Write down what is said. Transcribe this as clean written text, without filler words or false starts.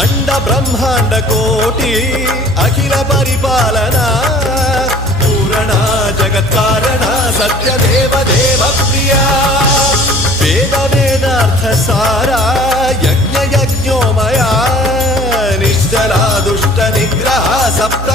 अंड ब्रह्मांड कोटि अखिल परिपालना पूरणा जगत्कारणा सत्यदेव देव प्रिया वेद वेदार्थ सारा यज्ञ यज्ञोमया निश्चला दुष्ट निग्रह सप्त